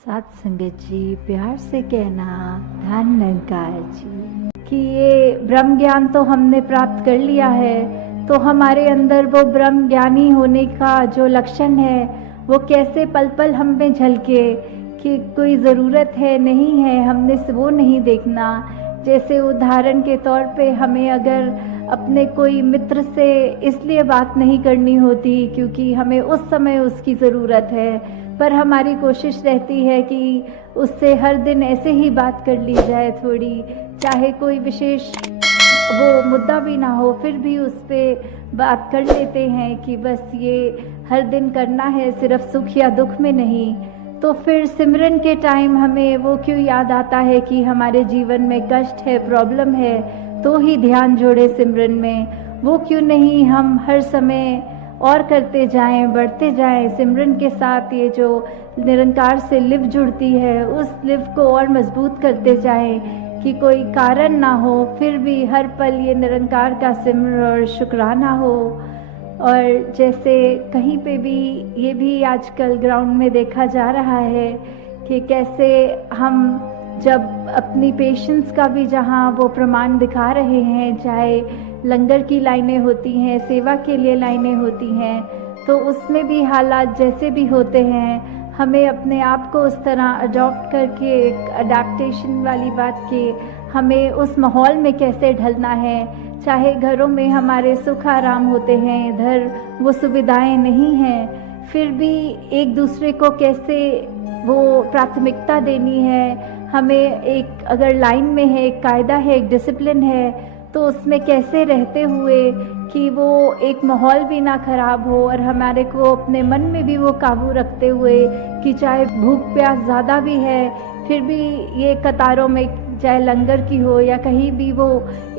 साथ संगत जी, प्यार से कहना ध्यान निरंकार जी कि ये ब्रह्म ज्ञान तो हमने प्राप्त कर लिया है, तो हमारे अंदर वो ब्रह्म ज्ञानी होने का जो लक्षण है वो कैसे पल पल हम में झलके, कि कोई ज़रूरत है नहीं है, हमने वो नहीं देखना। जैसे उदाहरण के तौर पे हमें अगर अपने कोई मित्र से इसलिए बात नहीं करनी होती क्योंकि हमें उस समय उसकी ज़रूरत है, पर हमारी कोशिश रहती है कि उससे हर दिन ऐसे ही बात कर ली जाए थोड़ी, चाहे कोई विशेष वो मुद्दा भी ना हो, फिर भी उस पर बात कर लेते हैं कि बस ये हर दिन करना है, सिर्फ सुख या दुख में नहीं। तो फिर सिमरन के टाइम हमें वो क्यों याद आता है कि हमारे जीवन में कष्ट है, प्रॉब्लम है, तो ही ध्यान जोड़े सिमरन में। वो क्यों नहीं हम हर समय और करते जाएं, बढ़ते जाएं सिमरन के साथ। ये जो निरंकार से लिव जुड़ती है, उस लिव को और मजबूत करते जाएं कि कोई कारण ना हो, फिर भी हर पल ये निरंकार का सिमरन और शुक्राना हो। और जैसे कहीं पे भी ये भी आजकल ग्राउंड में देखा जा रहा है कि कैसे हम जब अपनी पेशेंस का भी जहाँ वो प्रमाण दिखा रहे हैं, चाहे लंगर की लाइनें होती हैं, सेवा के लिए लाइनें होती हैं, तो उसमें भी हालात जैसे भी होते हैं, हमें अपने आप को उस तरह अडॉप्ट करके, एक अडेप्टेशन वाली बात कि हमें उस माहौल में कैसे ढलना है। चाहे घरों में हमारे सुख आराम होते हैं, इधर वो सुविधाएं नहीं हैं, फिर भी एक दूसरे को कैसे वो प्राथमिकता देनी है। हमें एक अगर लाइन में है, एक कायदा है, एक डिसिप्लिन है, तो उसमें कैसे रहते हुए कि वो एक माहौल भी ना खराब हो, और हमारे को अपने मन में भी वो काबू रखते हुए कि चाहे भूख प्यास ज़्यादा भी है, फिर भी ये कतारों में चाहे लंगर की हो या कहीं भी वो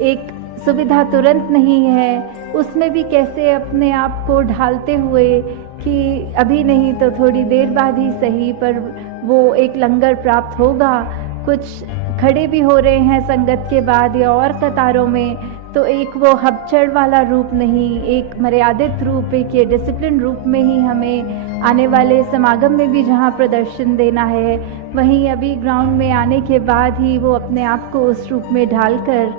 एक सुविधा तुरंत नहीं है, उसमें भी कैसे अपने आप को ढालते हुए कि अभी नहीं तो थोड़ी देर बाद ही सही, पर वो एक लंगर प्राप्त होगा। कुछ खड़े भी हो रहे हैं संगत के बाद या और कतारों में, तो एक वो हबचड़ वाला रूप नहीं, एक मर्यादित रूप, एक ये डिसिप्लिन रूप में ही हमें आने वाले समागम में भी जहाँ प्रदर्शन देना है, वहीं अभी ग्राउंड में आने के बाद ही वो अपने आप को उस रूप में ढालकर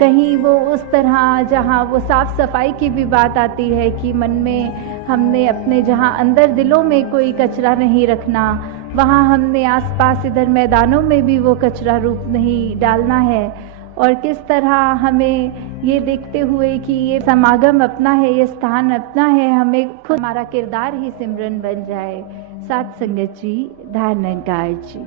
कहीं वो उस तरह जहाँ वो साफ सफाई की भी बात आती है कि मन में हमने अपने जहाँ अंदर दिलों में कोई कचरा नहीं रखना, वहाँ हमने आसपास इधर मैदानों में भी वो कचरा रूप नहीं डालना है। और किस तरह हमें ये देखते हुए कि ये समागम अपना है, ये स्थान अपना है, हमें खुद हमारा किरदार ही सिमरन बन जाए। साथ संगत जी, ध्यान निरंकार जी।